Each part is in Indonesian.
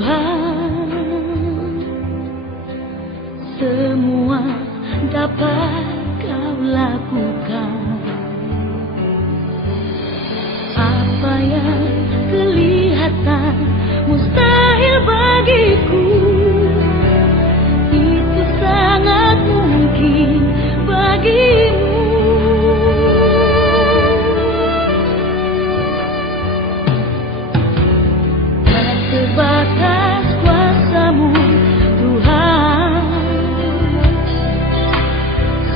Tuhan, semua dapat Kau lakukan. Apa yang kelihatan mustahil bagiku, itu sangat mungkin bagimu. Tak sebatas kuasa-Mu Tuhan,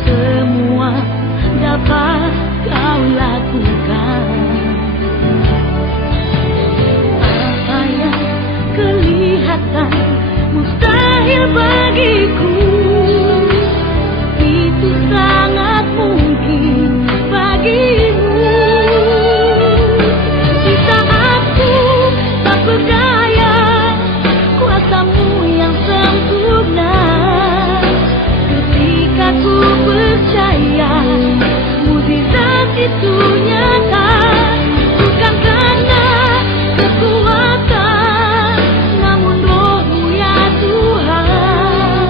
semua dapat Kau lakukan. Apa yang kelihatan mustahil bagiku, itu sangat mungkin bagimu. Di saat ku tak berdaya, kuasa-Mu yang sempurna. Ketika ku percaya, mukjizat itu nyata. Bukan karena kekuatan, namun Roh-Mu ya Tuhan.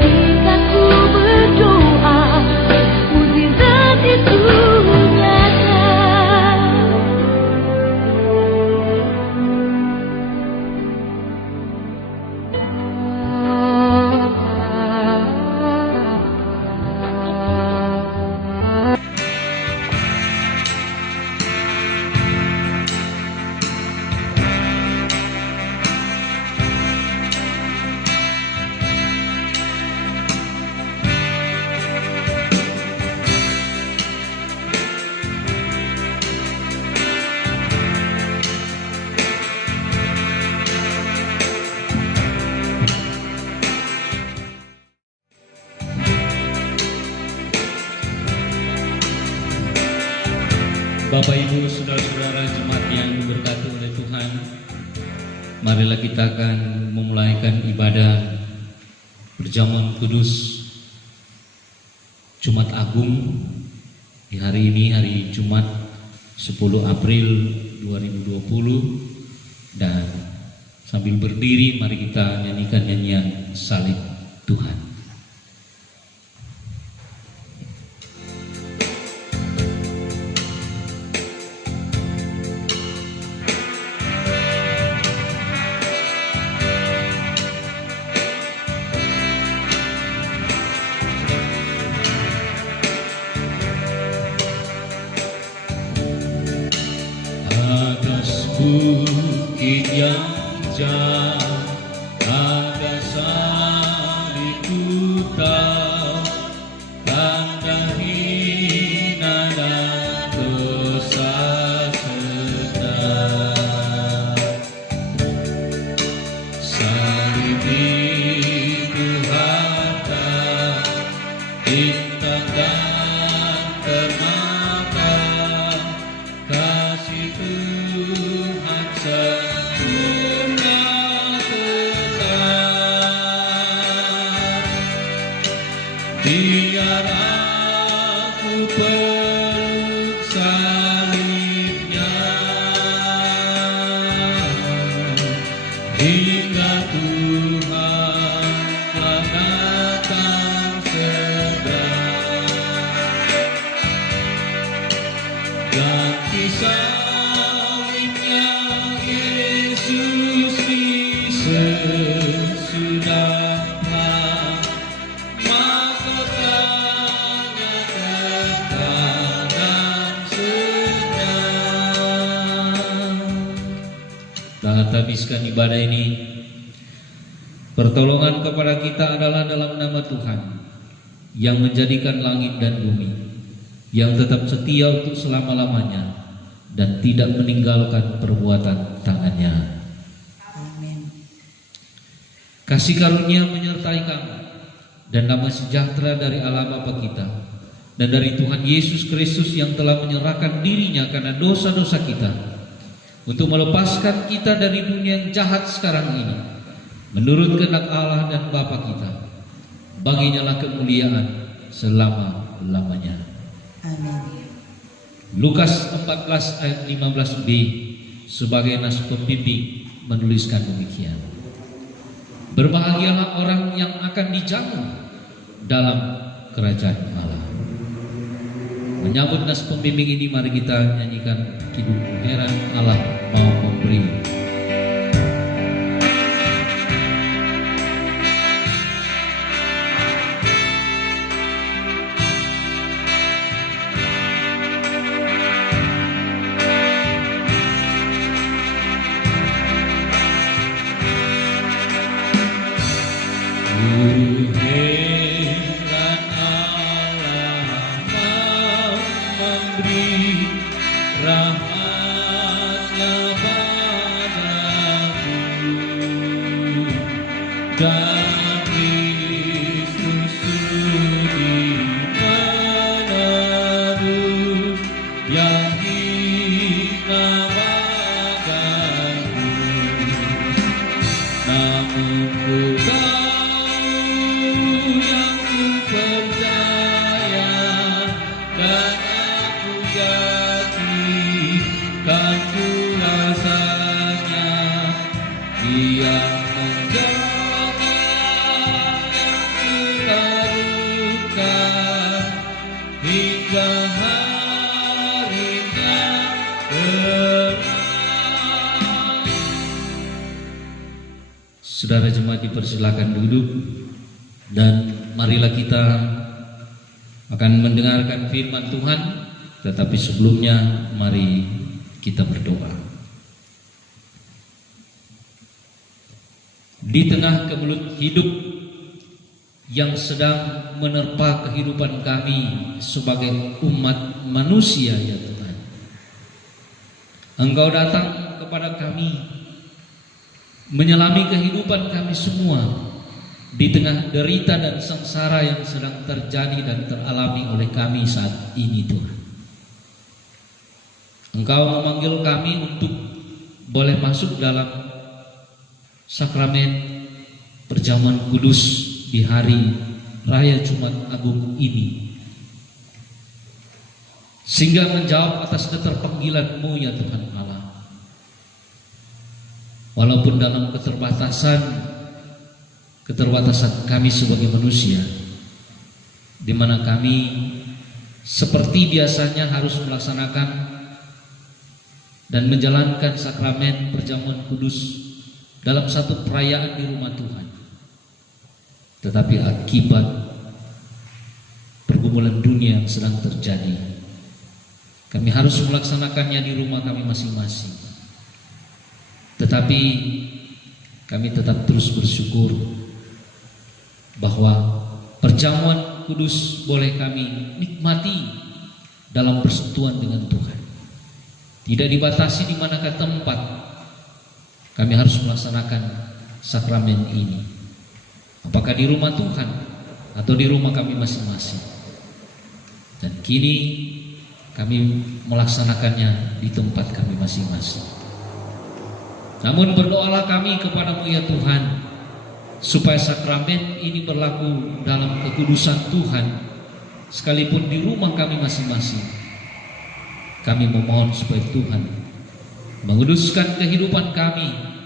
Ketika ku berdoa, mukjizat itu nyata. Bapak Ibu, saudara-saudara jemaat yang diberkati oleh Tuhan, marilah kita akan memulaikan ibadah berjamaah kudus Jumat Agung di hari ini, hari Jumat 10 April 2020. Dan sambil berdiri, mari kita nyanyikan nyanyian Salib Tuhan. Bukit yang jauh ada salib Kau, tanda hina dan dosa sedang. Salib itu harta bintang dan permata, kasih Tuhan sempurna tetap. Biar aku peluk salibnya hingga Tuhan telah datang segera. Ganti salibnya Yesus di sesudahnya, mahkotanya kekal dan senang. Telah habiskan ibadah ini. Pertolongan kepada kita adalah dalam nama Tuhan yang menjadikan langit dan bumi, yang tetap setia untuk selama-lamanya dan tidak meninggalkan perbuatan tangannya. Amin. Kasih karunia menyertai kami dan damai sejahtera dari Allah Bapa kita dan dari Tuhan Yesus Kristus yang telah menyerahkan dirinya karena dosa-dosa kita untuk melepaskan kita dari dunia yang jahat sekarang ini, menurut kehendak Allah dan Bapa kita. Baginya lah kemuliaan selama-lamanya. Amin. Lukas 14 ayat 15b sebagai nas pembimbing menuliskan demikian. Berbahagialah orang yang akan dijamu dalam kerajaan Allah. Menyambut nas pembimbing ini, mari kita nyanyikan kidung heran Allah mau memberi. Saudara jemaat dipersilakan duduk dan marilah kita akan mendengarkan firman Tuhan, tetapi sebelumnya mari kita berdoa. Di tengah kemelut hidup yang sedang menerpa kehidupan kami sebagai umat manusia, ya Tuhan, Engkau datang kepada kami, menyelami kehidupan kami semua di tengah derita dan sengsara yang sedang terjadi dan teralami oleh kami saat ini, Tuhan. Engkau memanggil kami untuk boleh masuk dalam sakramen perjamuan kudus di hari Raya Jumat Agung ini, sehingga menjawab atas keterpanggilan-Mu, ya Tuhan Allah. Walaupun dalam keterbatasan kami sebagai manusia, di mana kami seperti biasanya harus melaksanakan dan menjalankan sakramen perjamuan kudus dalam satu perayaan di rumah Tuhan. Tetapi akibat pergumulan dunia yang sedang terjadi, kami harus melaksanakannya di rumah kami masing-masing. Tetapi kami tetap terus bersyukur bahwa perjamuan kudus boleh kami nikmati dalam persekutuan dengan Tuhan. Tidak dibatasi di manakah tempat kami harus melaksanakan sakramen ini, apakah di rumah Tuhan atau di rumah kami masing-masing. Dan kini kami melaksanakannya di tempat kami masing-masing. Namun berdoalah kami kepada-Mu, ya Tuhan, supaya sakramen ini berlaku dalam kekudusan Tuhan, sekalipun di rumah kami masing-masing. Kami memohon supaya Tuhan menguduskan kehidupan kami,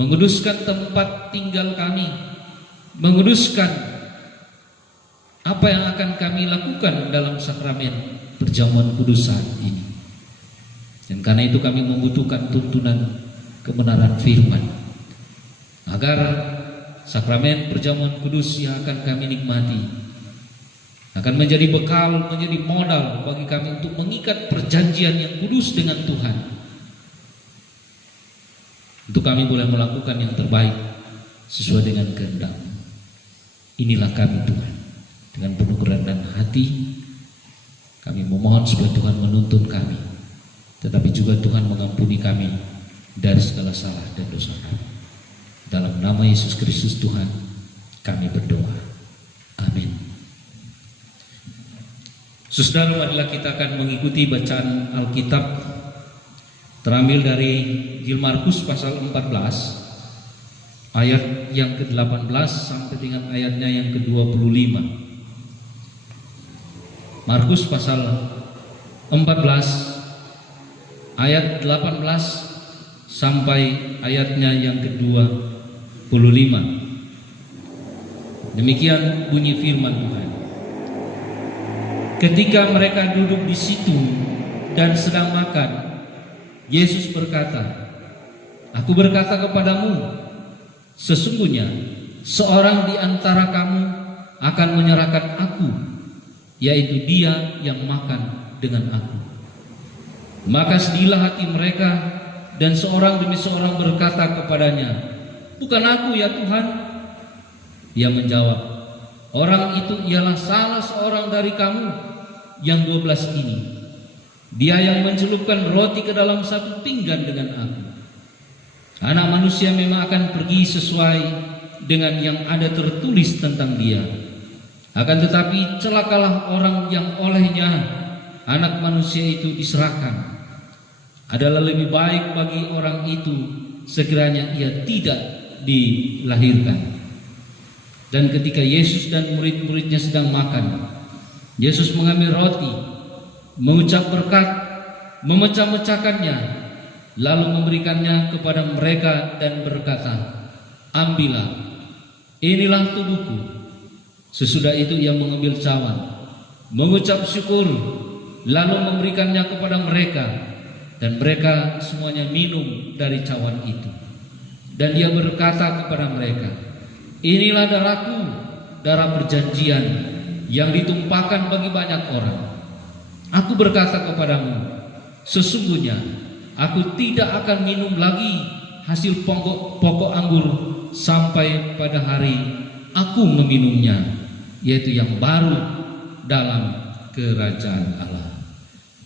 menguduskan tempat tinggal kami, menguduskan apa yang akan kami lakukan dalam sakramen perjamuan kudus saat ini. Dan karena itu kami membutuhkan tuntunan kebenaran firman, agar sakramen perjamuan kudus yang akan kami nikmati akan menjadi bekal, menjadi modal bagi kami untuk mengikat perjanjian yang kudus dengan Tuhan, untuk kami boleh melakukan yang terbaik sesuai dengan kehendak. Inilah kami, Tuhan, dengan penuh kerendahan hati kami memohon supaya Tuhan menuntun kami, tetapi juga Tuhan mengampuni kami dari segala salah dan dosa kami. Dalam nama Yesus Kristus Tuhan kami berdoa. Amin. Saudara, marilah kita akan mengikuti bacaan Alkitab terambil dari Injil Markus pasal 14 ayat yang ke-18 sampai dengan ayatnya yang ke-25. Markus pasal 14 ayat 18 sampai ayatnya yang ke-25. Demikian bunyi firman Tuhan. Ketika mereka duduk di situ dan sedang makan, Yesus berkata, "Aku berkata kepadamu, sesungguhnya seorang di antara kamu akan menyerahkan aku, yaitu dia yang makan dengan aku." Maka sedihlah hati mereka, dan seorang demi seorang berkata kepadanya, "Bukan aku ya Tuhan?" Ia menjawab, "Orang itu ialah salah seorang dari kamu yang 12 ini. Dia yang mencelupkan roti ke dalam satu pinggan dengan aku. Anak manusia memang akan pergi sesuai dengan yang ada tertulis tentang dia. Akan tetapi celakalah orang yang olehnya anak manusia itu diserahkan. Adalah lebih baik bagi orang itu sekiranya ia tidak dilahirkan." Dan ketika Yesus dan murid-muridnya sedang makan, Yesus mengambil roti, mengucap berkat, memecah-mecahkannya, lalu memberikannya kepada mereka dan berkata, "Ambillah, inilah tubuhku." Sesudah itu ia mengambil cawan, mengucap syukur, lalu memberikannya kepada mereka, dan mereka semuanya minum dari cawan itu. Dan dia berkata kepada mereka, "Inilah darahku, darah perjanjian yang ditumpahkan bagi banyak orang. Aku berkata kepadamu, sesungguhnya aku tidak akan minum lagi hasil pokok anggur sampai pada hari aku meminumnya, yaitu yang baru dalam kerajaan Allah."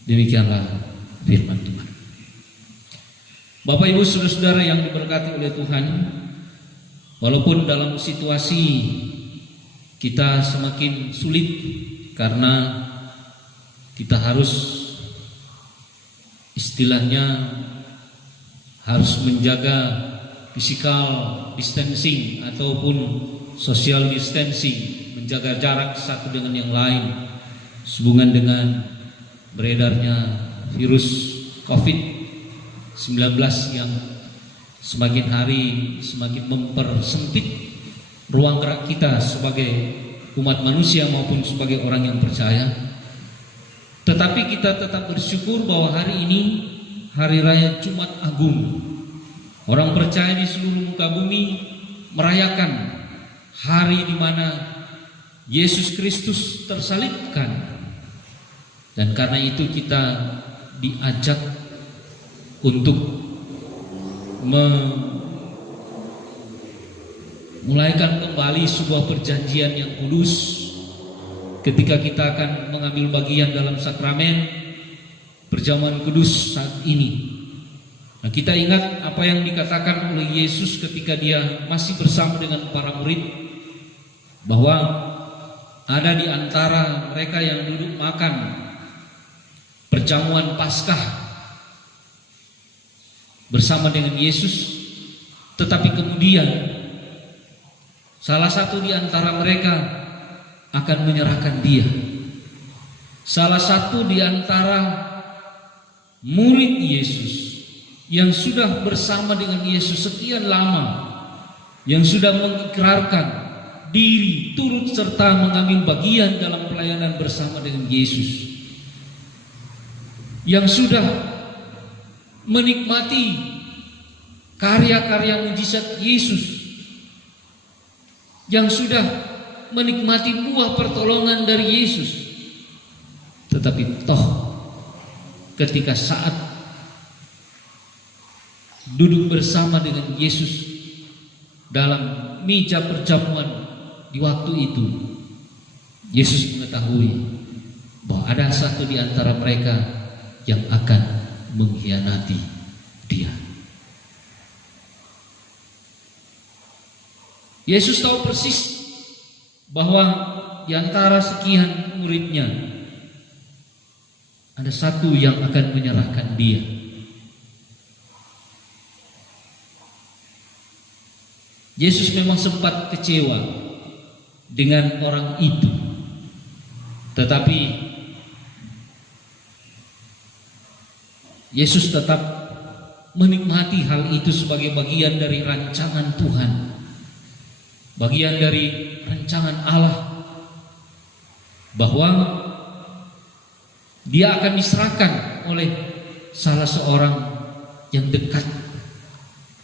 Demikianlah firman Tuhan. Bapak Ibu saudara-saudara yang diberkati oleh Tuhan, walaupun dalam situasi kita semakin sulit karena kita harus istilahnya harus menjaga physical distancing ataupun social distancing, menjaga jarak satu dengan yang lain sehubungan dengan beredarnya virus COVID-19 yang semakin hari semakin mempersempit ruang gerak kita sebagai umat manusia maupun sebagai orang yang percaya. Tetapi kita tetap bersyukur bahwa hari ini hari raya Jumat Agung. Orang percaya di seluruh muka bumi merayakan hari di mana Yesus Kristus tersalibkan. Dan karena itu kita diajak untuk mulaikan kembali sebuah perjanjian yang kudus ketika kita akan mengambil bagian dalam sakramen perjamuan kudus saat ini. Nah, kita ingat apa yang dikatakan oleh Yesus ketika dia masih bersama dengan para murid, bahwa ada di antara mereka yang duduk makan perjamuan Paskah bersama dengan Yesus, tetapi kemudian salah satu di antara mereka akan menyerahkan dia. Salah satu di antara murid Yesus yang sudah bersama dengan Yesus sekian lama, yang sudah mengikrarkan diri turut serta mengambil bagian dalam pelayanan bersama dengan Yesus, yang sudah menikmati karya-karya mujizat Yesus, yang sudah menikmati buah pertolongan dari Yesus, tetapi toh ketika saat duduk bersama dengan Yesus dalam meja perjamuan di waktu itu, Yesus mengetahui bahwa ada satu di antara mereka yang akan mengkhianati dia. Yesus tahu persis bahwa di antara sekian muridnya ada satu yang akan menyerahkan dia. Yesus memang sempat kecewa dengan orang itu, tetapi Yesus tetap menikmati hal itu sebagai bagian dari rancangan Tuhan, bagian dari rancangan Allah, bahwa dia akan diserahkan oleh salah seorang yang dekat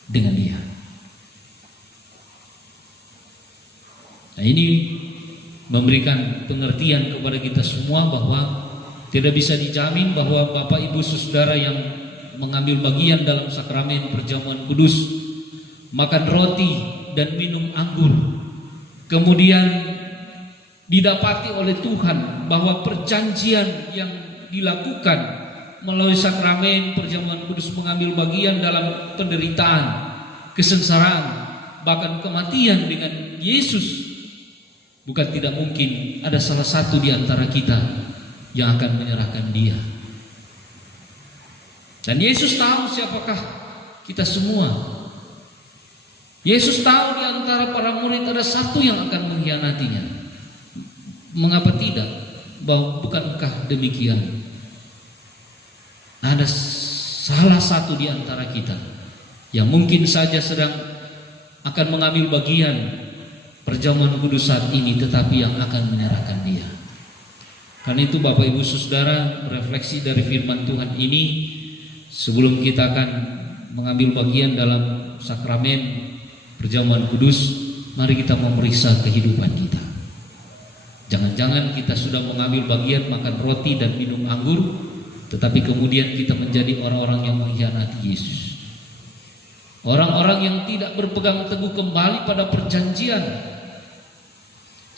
dengan dia. Nah, ini memberikan pengertian kepada kita semua bahwa tidak bisa dijamin bahwa Bapak Ibu Saudara yang mengambil bagian dalam sakramen perjamuan kudus, makan roti dan minum anggur, kemudian didapati oleh Tuhan bahwa perjanjian yang dilakukan melalui sakramen perjamuan kudus mengambil bagian dalam penderitaan, kesengsaraan, bahkan kematian dengan Yesus. Bukan tidak mungkin ada salah satu di antara kita yang akan menyerahkan dia. Dan Yesus tahu siapakah kita semua. Yesus tahu di antara para murid ada satu yang akan mengkhianatinya. Mengapa tidak? Bahwa bukankah demikian? Ada salah satu di antara kita yang mungkin saja sedang akan mengambil bagian perjamuan kudus saat ini, tetapi yang akan menyerahkan dia. Karena itu Bapak Ibu Saudara, refleksi dari firman Tuhan ini, sebelum kita akan mengambil bagian dalam sakramen perjamuan kudus, mari kita memeriksa kehidupan kita. Jangan-jangan kita sudah mengambil bagian makan roti dan minum anggur, tetapi kemudian kita menjadi orang-orang yang mengkhianati Yesus. Orang-orang yang tidak berpegang teguh kembali pada perjanjian.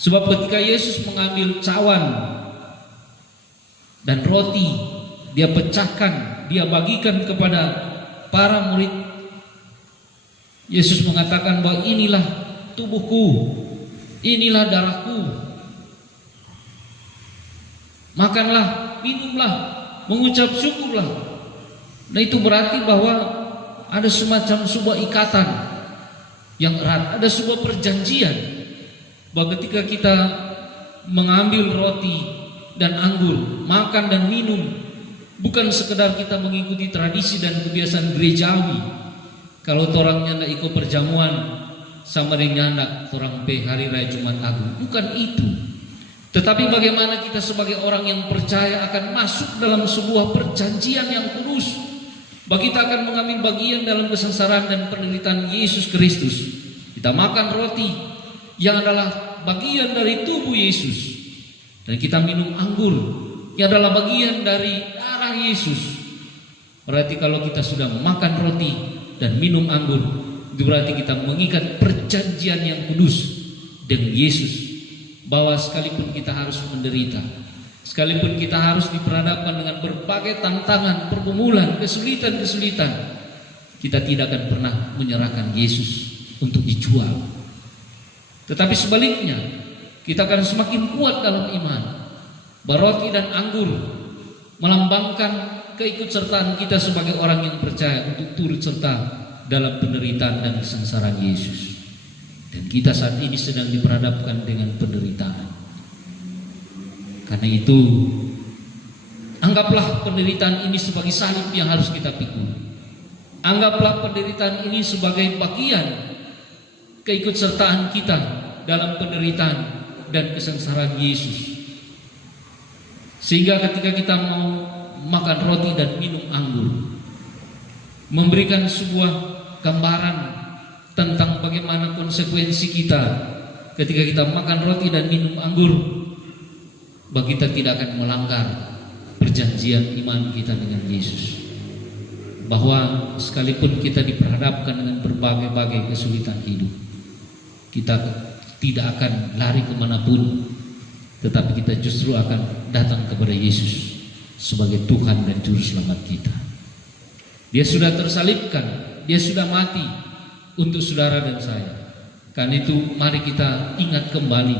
Sebab ketika Yesus mengambil cawan dan roti, dia pecahkan, dia bagikan kepada para murid. Yesus mengatakan bahwa inilah tubuhku, inilah darahku. Makanlah, minumlah, mengucap syukurlah. Nah, itu berarti bahwa ada semacam sebuah ikatan yang erat, ada sebuah perjanjian bahwa ketika kita mengambil roti dan anggur, makan dan minum, bukan sekedar kita mengikuti tradisi dan kebiasaan gerejawi. Kalau orangnya ndak ikut perjamuan sama dengan ndak orang pe hari raya Jumat Agung, bukan itu. Tetapi bagaimana kita sebagai orang yang percaya akan masuk dalam sebuah perjanjian yang kudus. Bahwa kita akan mengambil bagian dalam kesengsaraan dan penderitaan Yesus Kristus. Kita makan roti yang adalah bagian dari tubuh Yesus, dan kita minum anggur yang adalah bagian dari darah Yesus. Berarti kalau kita sudah makan roti dan minum anggur, itu berarti kita mengikat perjanjian yang kudus dengan Yesus, bahwa sekalipun kita harus menderita, sekalipun kita harus diperhadapkan dengan berbagai tantangan, pergumulan, kesulitan-kesulitan, kita tidak akan pernah menyerahkan Yesus untuk dijual. Tetapi sebaliknya, kita akan semakin kuat dalam iman. Roti dan anggur melambangkan keikutsertaan kita sebagai orang yang percaya untuk turut serta dalam penderitaan dan kesengsaraan Yesus. Dan kita saat ini sedang diperhadapkan dengan penderitaan. Karena itu, anggaplah penderitaan ini sebagai salib yang harus kita pikul. Anggaplah penderitaan ini sebagai bagian keikutsertaan kita dalam penderitaan dan kesengsaraan Yesus. Sehingga ketika kita mau makan roti dan minum anggur, memberikan sebuah gambaran tentang bagaimana konsekuensi kita ketika kita makan roti dan minum anggur, bahwa kita tidak akan melanggar perjanjian iman kita dengan Yesus. Bahwa sekalipun kita diperhadapkan dengan berbagai-bagai kesulitan hidup, kita tidak akan lari kemanapun, tetapi kita justru akan datang kepada Yesus sebagai Tuhan dan Juru Selamat kita. Dia sudah tersalibkan, dia sudah mati untuk saudara dan saya. Karena itu mari kita ingat kembali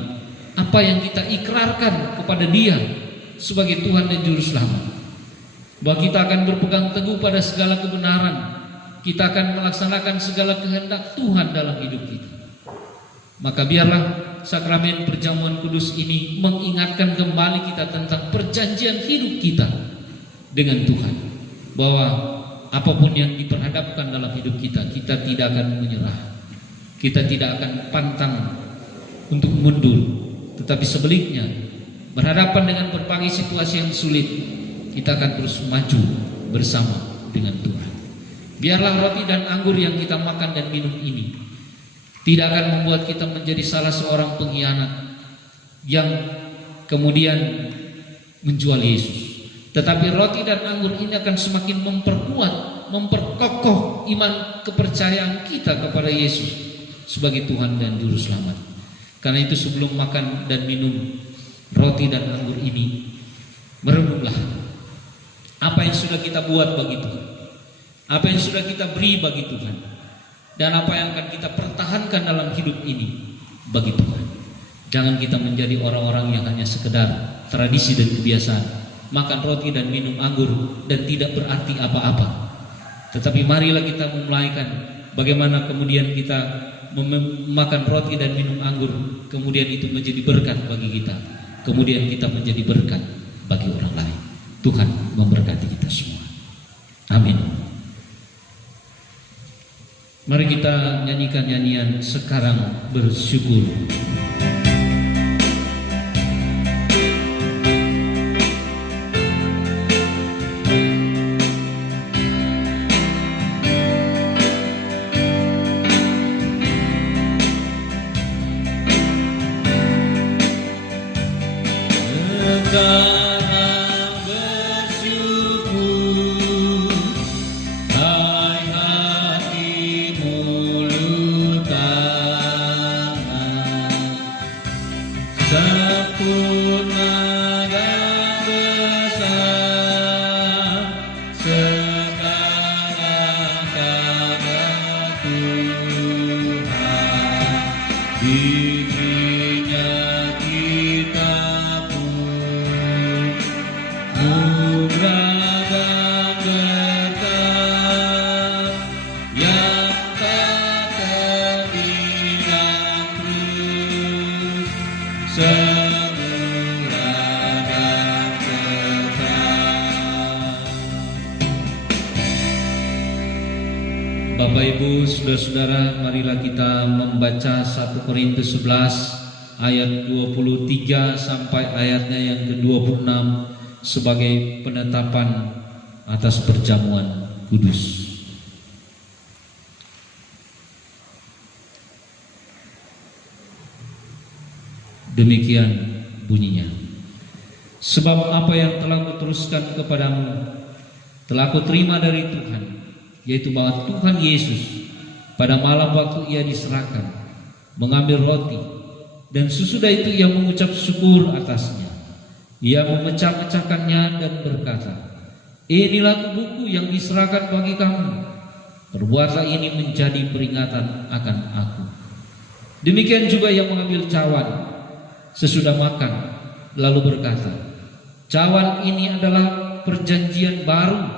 apa yang kita ikrarkan kepada dia sebagai Tuhan dan Juru Selamat. Bahwa kita akan berpegang teguh pada segala kebenaran, kita akan melaksanakan segala kehendak Tuhan dalam hidup kita. Maka biarlah sakramen perjamuan kudus ini mengingatkan kembali kita tentang perjanjian hidup kita dengan Tuhan. Bahwa apapun yang diperhadapkan dalam hidup kita, kita tidak akan menyerah. Kita tidak akan pantang untuk mundur, tetapi sebaliknya, berhadapan dengan berbagai situasi yang sulit, kita akan terus maju bersama dengan Tuhan. Biarlah roti dan anggur yang kita makan dan minum ini tidak akan membuat kita menjadi salah seorang pengkhianat yang kemudian menjual Yesus. Tetapi roti dan anggur ini akan semakin memperkuat, memperkokoh iman kepercayaan kita kepada Yesus sebagai Tuhan dan Juru Selamat. Karena itu sebelum makan dan minum roti dan anggur ini, merenunglah apa yang sudah kita buat bagi Tuhan, apa yang sudah kita beri bagi Tuhan, dan apa yang akan kita pertahankan dalam hidup ini bagi Tuhan. Jangan kita menjadi orang-orang yang hanya sekedar tradisi dan kebiasaan, makan roti dan minum anggur dan tidak berarti apa-apa. Tetapi marilah kita memulaikan bagaimana kemudian kita makan roti dan minum anggur, kemudian itu menjadi berkat bagi kita, kemudian kita menjadi berkat bagi orang lain. Tuhan memberkati kita semua. Amin. Mari kita nyanyikan nyanyian Sekarang Bersyukur. Sekarang bersyukur, hai hati mulut tangan, sempurna dan besar sekarang karena Tuhan. Dirinya kita murah dan berkat yang tak terhilang terus, semula dan kekal. Bapak Ibu, saudara-saudara, marilah kita membaca 1 Korintus 11 ayat 23 sampai ayatnya yang ke-26 sebagai penetapan atas perjamuan kudus. Demikian bunyinya. Sebab apa yang telah kuteruskan kepadamu telah kuterima dari Tuhan, yaitu bahwa Tuhan Yesus pada malam waktu ia diserahkan mengambil roti, dan sesudah itu ia mengucap syukur atasnya. Ia memecah-mecahkannya dan berkata, "Inilah tubuhku yang diserahkan bagi kamu. Perbuatlah ini menjadi peringatan akan aku." Demikian juga ia mengambil cawan sesudah makan, lalu berkata, "Cawan ini adalah perjanjian baru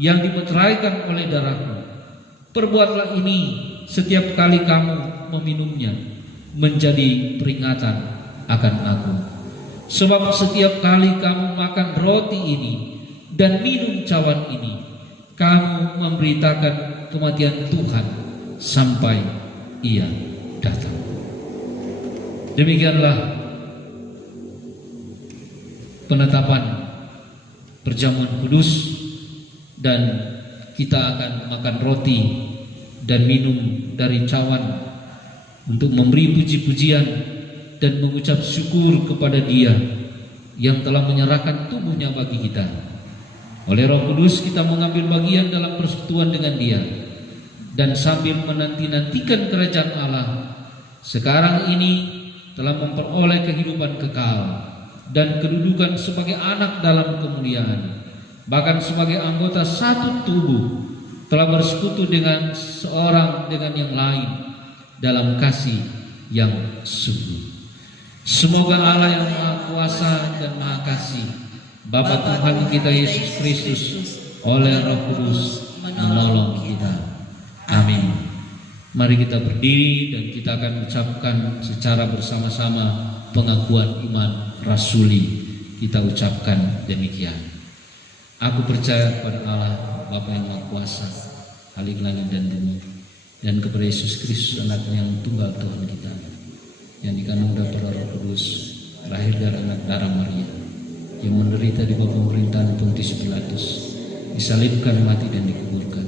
yang dimeteraikan oleh darahku. Perbuatlah ini setiap kali kamu meminumnya, menjadi peringatan akan aku. Sebab setiap kali kamu makan roti ini dan minum cawan ini, kamu memberitakan kematian Tuhan sampai ia datang." Demikianlah penetapan perjamuan kudus, dan kita akan makan roti dan minum dari cawan untuk memberi puji-pujian dan mengucap syukur kepada Dia yang telah menyerahkan tubuhnya bagi kita. Oleh Roh Kudus kita mengambil bagian dalam persekutuan dengan Dia, dan sambil menanti-nantikan kerajaan Allah, sekarang ini telah memperoleh kehidupan kekal dan kedudukan sebagai anak dalam kemuliaan, bahkan sebagai anggota satu tubuh, telah bersekutu dengan seorang dengan yang lain dalam kasih yang sungguh. Semoga Allah yang Maha Kuasa dan Maha Kasih, Bapa Tuhan kita Yesus Kristus, oleh Roh Kudus menolong kita. Amin. Mari kita berdiri dan kita akan ucapkan secara bersama-sama pengakuan iman rasuli. Kita ucapkan demikian. Aku percaya kepada Allah Bapa yang Maha Kuasa, Khalik langit dan bumi, dan kepada Yesus Kristus anaknya yang tunggal Tuhan kita, yang dikandung dari Roh Kudus, lahir dari anak darah Maria, yang menderita di bawah pemerintahan Pontius Pilatus, disalibkan, mati dan dikuburkan.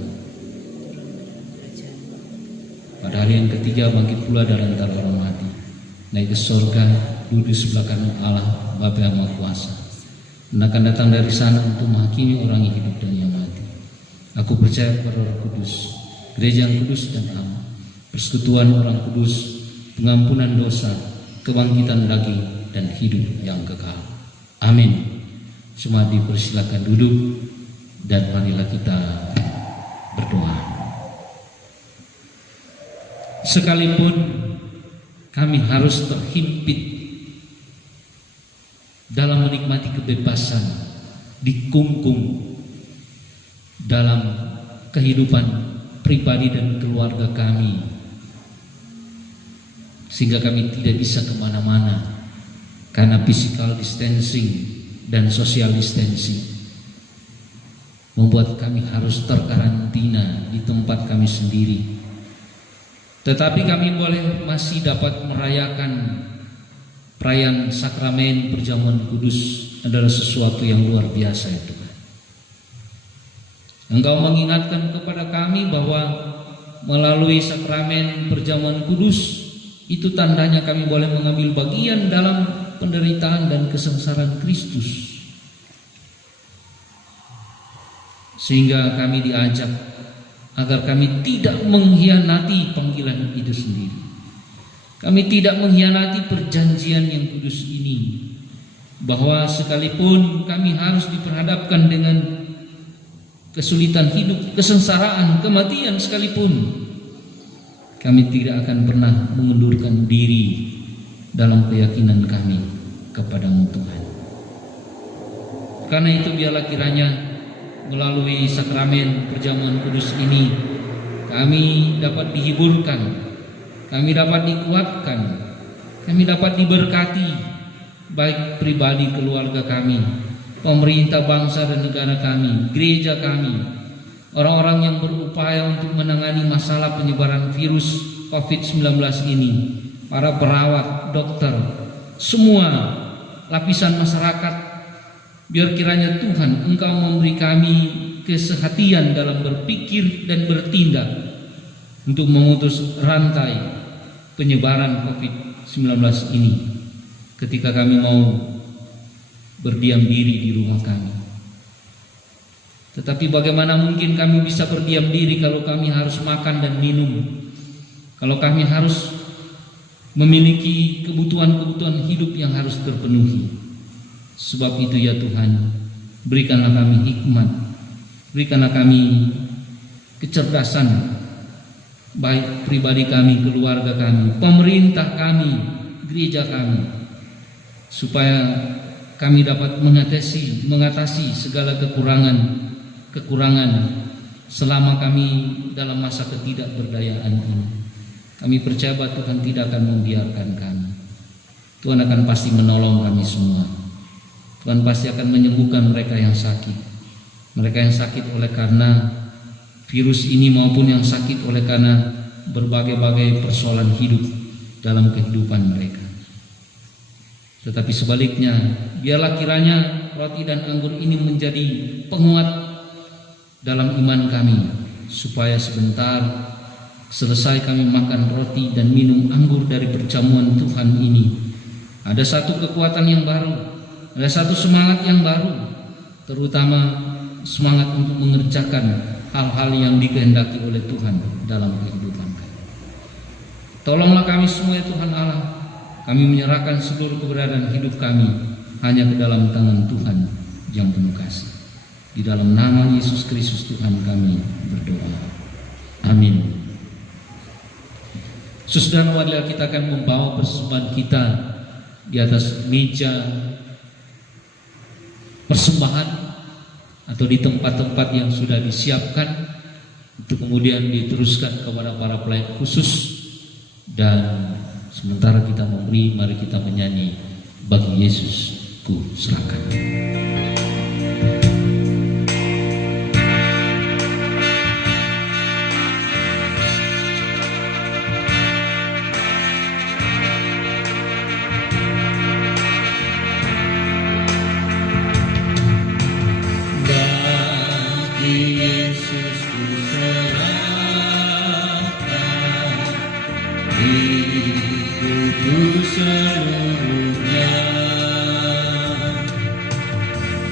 Pada hari yang ketiga bangkit pula dari antara orang mati, naik ke surga, duduk sebelah kanan Allah Bapa yang Maha Kuasa, dan akan datang dari sana untuk menghakimi orang yang hidup dan yang mati. Aku percaya kepada Roh Kudus, gereja yang kudus dan am, persekutuan orang kudus, pengampunan dosa, kebangkitan daging, dan hidup yang kekal. Amin. Semua dipersilakan duduk dan marilah kita berdoa. Sekalipun kami harus terhimpit dalam menikmati kebebasan, dikungkung dalam kehidupan pribadi dan keluarga kami, sehingga kami tidak bisa kemana-mana karena physical distancing dan social distancing membuat kami harus terkarantina di tempat kami sendiri. Tetapi kami masih dapat merayakan perayaan sakramen perjamuan kudus. Adalah sesuatu yang luar biasa itu. Engkau mengingatkan kepada kami bahwa melalui sakramen perjamuan kudus itu tandanya kami boleh mengambil bagian dalam penderitaan dan kesengsaraan Kristus, sehingga kami diajak agar kami tidak mengkhianati panggilan itu sendiri. Kami tidak mengkhianati perjanjian yang kudus ini, bahwa sekalipun kami harus diperhadapkan dengan kesulitan hidup, kesengsaraan, kematian sekalipun, kami tidak akan pernah mengundurkan diri dalam keyakinan kami kepadamu Tuhan. Karena itu biarlah kiranya melalui sakramen perjamuan kudus ini kami dapat dihiburkan, kami dapat dikuatkan, kami dapat diberkati, baik pribadi, keluarga kami, pemerintah bangsa dan negara kami, gereja kami, orang-orang yang berupaya untuk menangani masalah penyebaran virus COVID-19 ini, para perawat, dokter, semua lapisan masyarakat. Biar kiranya Tuhan Engkau memberi kami kesehatian dalam berpikir dan bertindak untuk memutus rantai penyebaran COVID-19 ini, ketika kami mau berdiam diri di rumah kami. Tetapi bagaimana mungkin kami bisa berdiam diri kalau kami harus makan dan minum, kalau kami harus memiliki kebutuhan-kebutuhan hidup yang harus terpenuhi. Sebab itu ya Tuhan, berikanlah kami hikmat, berikanlah kami kecerdasan, baik pribadi kami, keluarga kami, pemerintah kami, gereja kami, supaya kami dapat mengatasi segala kekurangan selama kami dalam masa ketidakberdayaan ini. Kami percaya bahwa Tuhan tidak akan membiarkan kami. Tuhan akan pasti menolong kami semua. Tuhan pasti akan menyembuhkan mereka yang sakit. Mereka yang sakit oleh karena virus ini, maupun yang sakit oleh karena berbagai-bagai persoalan hidup dalam kehidupan mereka. Tetapi sebaliknya, biarlah kiranya roti dan anggur ini menjadi penguat dalam iman kami, supaya sebentar selesai kami makan roti dan minum anggur dari perjamuan Tuhan ini, ada satu kekuatan yang baru, ada satu semangat yang baru, terutama semangat untuk mengerjakan hal-hal yang dikehendaki oleh Tuhan dalam kehidupan kami. Tolonglah kami semua ya Tuhan Allah. Kami menyerahkan seluruh keberadaan hidup kami hanya ke dalam tangan Tuhan yang penuh kasih. Di dalam nama Yesus Kristus Tuhan kami berdoa. Amin. Saudara, marilah kita akan membawa persembahan kita di atas meja persembahan atau di tempat-tempat yang sudah disiapkan, untuk kemudian diteruskan kepada para pelayan khusus. Dan sementara kita memberi, mari kita menyanyi Bagi Yesus Ku Serahkan. seluruhnya.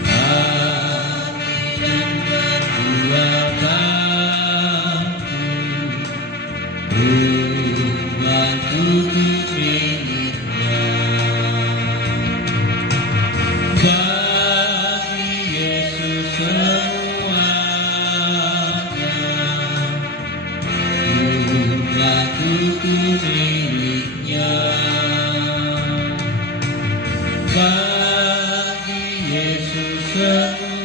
Hati dan kekuatanku, rumahku miliknya. Bagi Yesus semuanya, rumahku miliknya. Bagi Yesus semuanya,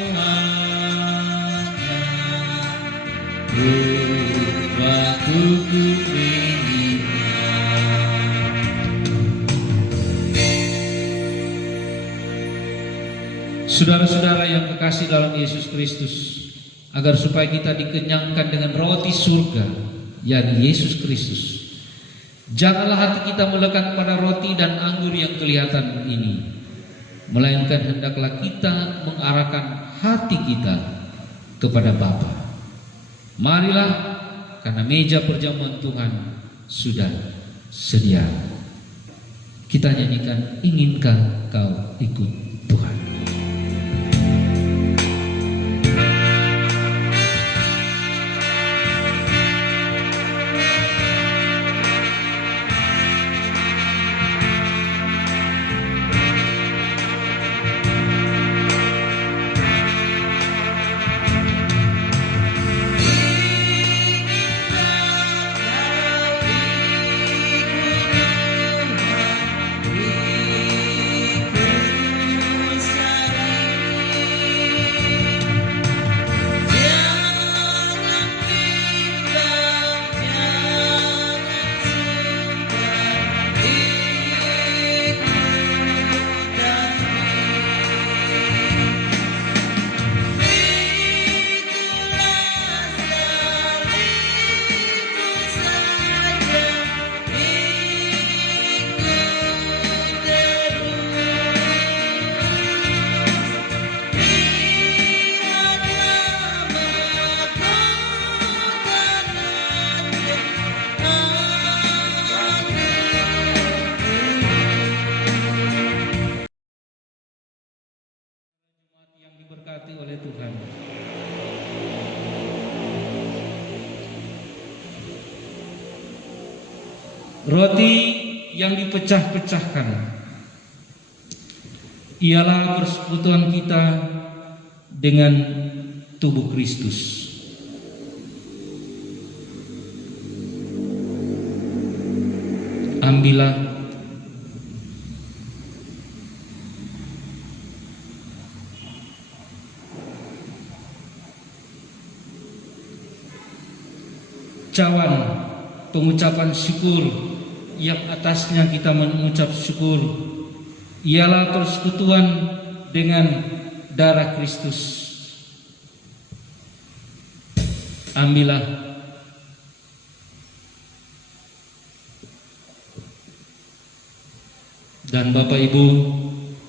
rumahku miliknya. Saudara-saudara yang kekasih dalam Yesus Kristus, agar supaya kita dikenyangkan dengan roti surga, yakni Yesus Kristus, janganlah hati kita melekat pada roti dan anggur yang kelihatan ini, melainkan hendaklah kita mengarahkan hati kita kepada Bapa. Marilah, karena meja perjamuan Tuhan sudah sedia. Kita nyanyikan, inginkah kau ikut Tuhan? Diberkati oleh Tuhan. Roti yang dipecah-pecahkan ialah persekutuan kita dengan tubuh Kristus. Ambillah, cawan pengucapan syukur yang atasnya kita mengucap syukur ialah persekutuan dengan darah Kristus. Ambillah, dan Bapak Ibu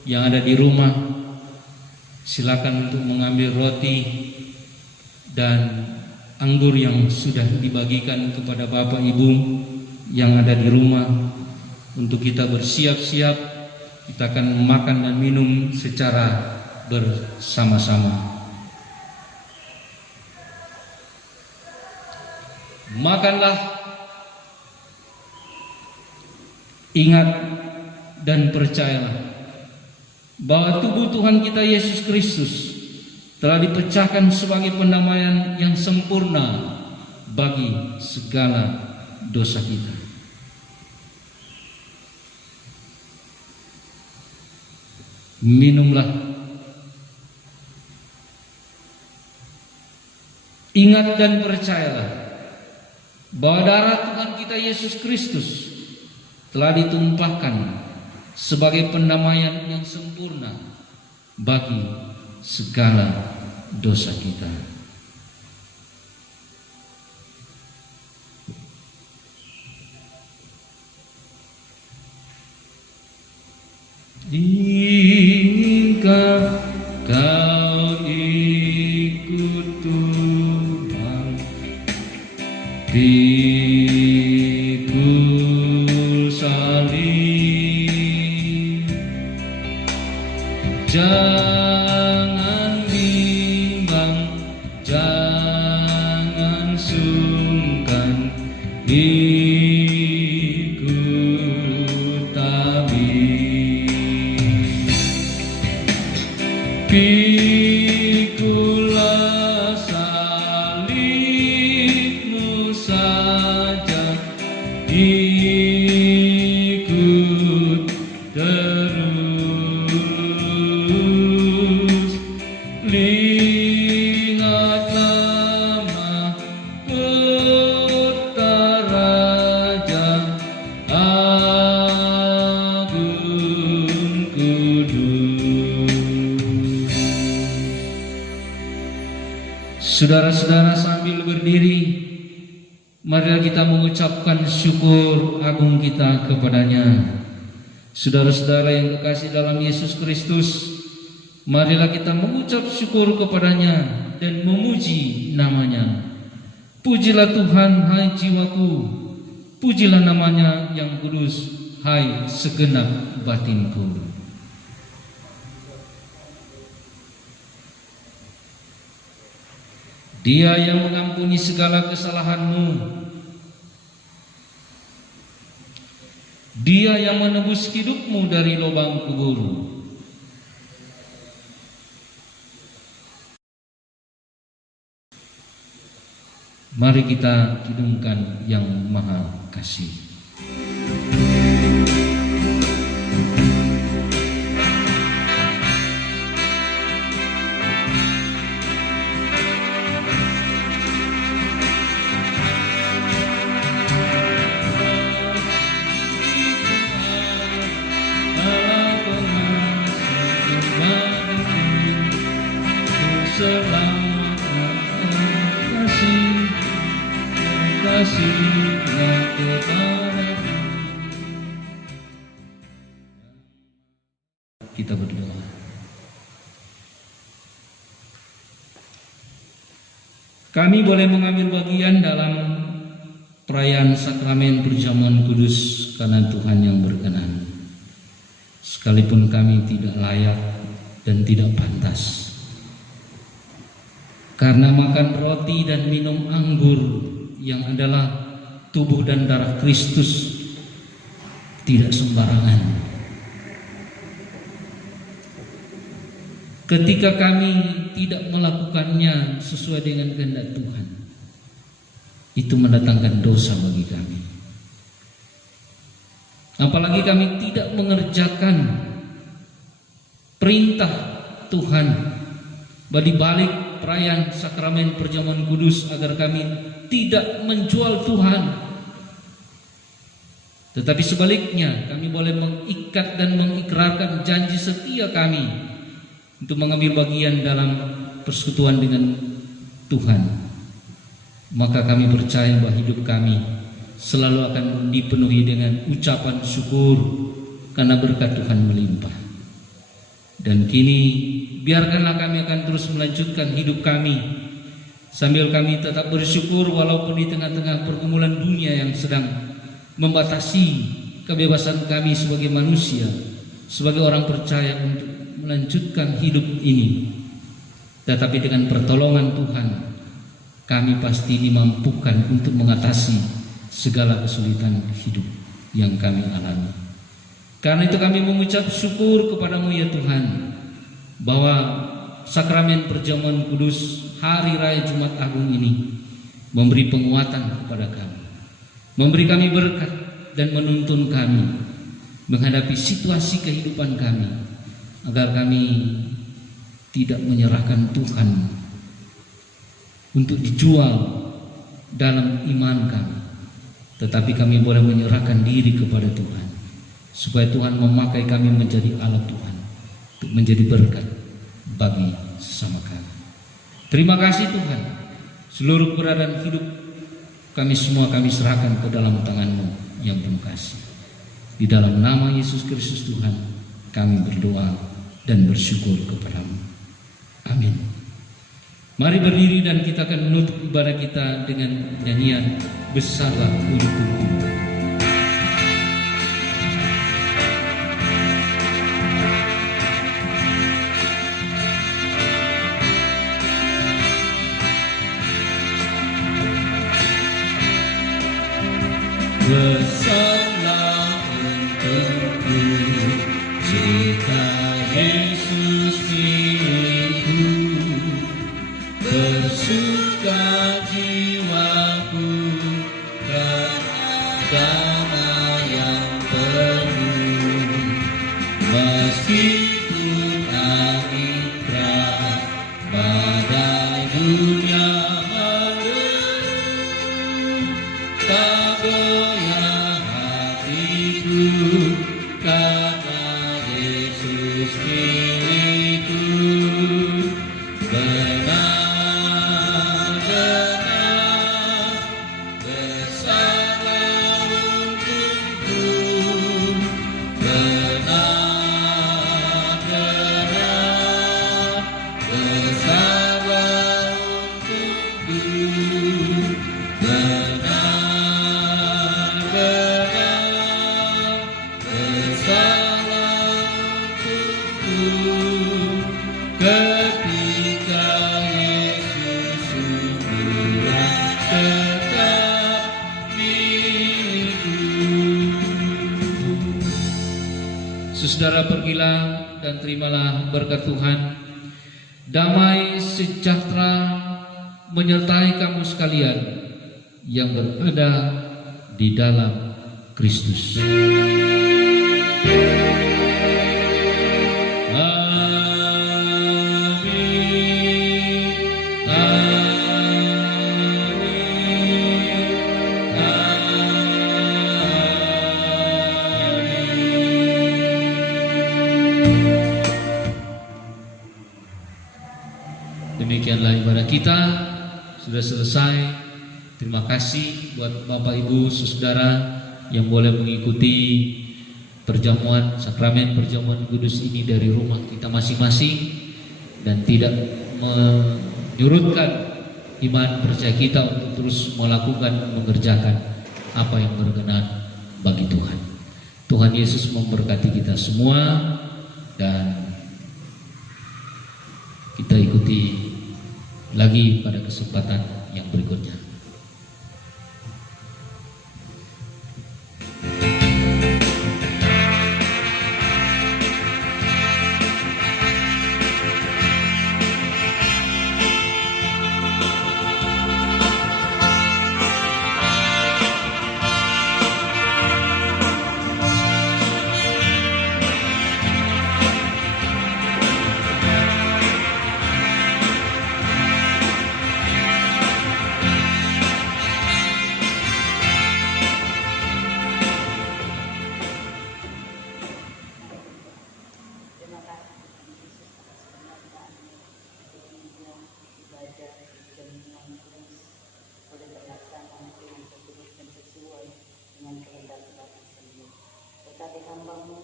yang ada di rumah, silakan untuk mengambil roti dan anggur yang sudah dibagikan kepada Bapak Ibu yang ada di rumah, untuk kita bersiap-siap. Kita akan makan dan minum secara bersama-sama. Makanlah, ingat dan percayalah bahwa tubuh Tuhan kita Yesus Kristus telah dipecahkan sebagai pendamaian yang sempurna bagi segala dosa kita. Minumlah, ingat dan percayalah bahwa darah Tuhan kita Yesus Kristus telah ditumpahkan sebagai pendamaian yang sempurna bagi segala dosa kita. Inginkah kau ikut Tuhan? Pikul salib Jangan bimbang, jangan sungkan, ikut kami. Pikulah salibmu saja, ikut terus. Lihatlah mahkota Raja Agung Kudus. Saudara-saudara, sambil berdiri, marilah kita mengucapkan syukur agung kita kepadanya. Saudara-saudara yang kekasih dalam Yesus Kristus, marilah kita mengucap syukur kepadanya dan memuji namanya. Pujilah Tuhan, hai jiwaku, pujilah namanya yang kudus, hai segenap batinku. Dia yang mengampuni segala kesalahanmu, Dia yang menebus hidupmu dari lubang kubur. Mari kita kidungkan Yang Maha Kasih. Kita berdoa. Kami boleh mengambil bagian dalam perayaan sakramen perjamuan kudus karena Tuhan yang berkenan. Sekalipun kami tidak layak dan tidak pantas, karena makan roti dan minum anggur yang adalah tubuh dan darah Kristus tidak sembarangan. Ketika kami tidak melakukannya sesuai dengan kehendak Tuhan, itu mendatangkan dosa bagi kami. Apalagi kami tidak mengerjakan perintah Tuhan di balik perayaan sakramen perjamuan kudus, agar kami tidak menjual Tuhan, tetapi sebaliknya kami boleh mengikat dan mengikrarkan janji setia kami untuk mengambil bagian dalam persekutuan dengan Tuhan. Maka kami percaya bahwa hidup kami selalu akan dipenuhi dengan ucapan syukur karena berkat Tuhan melimpah. Dan kini biarkanlah kami akan terus melanjutkan hidup kami sambil kami tetap bersyukur walaupun di tengah-tengah pergumulan dunia yang sedang membatasi kebebasan kami sebagai manusia, sebagai orang percaya untuk melanjutkan hidup ini. Tetapi dengan pertolongan Tuhan, kami pasti dimampukan untuk mengatasi segala kesulitan hidup yang kami alami. Karena itu kami mengucap syukur kepadamu ya Tuhan, bahwa sakramen perjamuan kudus hari raya Jumat Agung ini memberi penguatan kepada kami, memberi kami berkat dan menuntun kami menghadapi situasi kehidupan kami, agar kami tidak menyerahkan Tuhan untuk dijual dalam iman kami, tetapi kami boleh menyerahkan diri kepada Tuhan, supaya Tuhan memakai kami menjadi alat Tuhan untuk menjadi berkat bagi sesama kami. Terima kasih Tuhan, seluruh keberadaan hidup kami semua kami serahkan ke dalam tangan-Mu yang penuh kasih. Di dalam nama Yesus Kristus Tuhan kami berdoa dan bersyukur kepadamu. Amin. Mari berdiri dan kita akan menutup ibadah kita dengan nyanyian Besarlah Untukmu. ikut angin keras, badai dunia mengeruh, tak goyah hatiku karena Yesus milikku. Benar-benar besarlah untungku, benar-benar besarlah untungku, benar-benar besarlah untukku ketika Yesus sungguhan tetap milikku. Saudara, pergilah dan terimalah berkat Tuhan. Damai sejahtera menyertai kamu sekalian yang berada di dalam Kristus. Demikianlah ibadah kita sudah selesai. Terima kasih buat Bapak Ibu Saudara yang boleh mengikuti perjamuan sakramen perjamuan kudus ini dari rumah kita masing-masing dan tidak menyurutkan iman percaya kita untuk terus melakukan mengerjakan apa yang berkenan bagi Tuhan. Tuhan Yesus memberkati kita semua dan kita ikuti lagi pada kesempatan yang berikutnya. Tetapi hamba-Mu,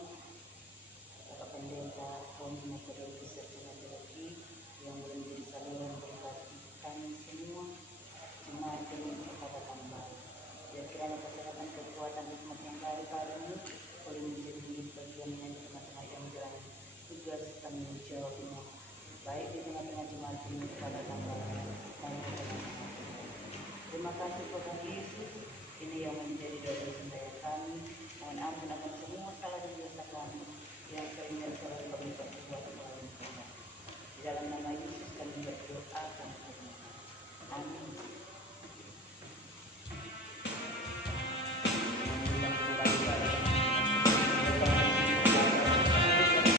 Bapak Pendeta, Romo Kodewi Serta Teologi yang boleh menjadi saluran berkat kami semua, jemaat ini kepada hamba. Dan kiranya kesehatan kekuatan hikmat yang baru-baru ini boleh menjadi bagian yang di tengah-tengah yang menjalani tugas tanggung jawabnya, baik di tengah-tengah jemaat ini kepada hamba dan kepada hamba. Terima kasih kepada Yesus, ini yang menjadi doa sembahyangan kami. Mohon ampun akan semua salah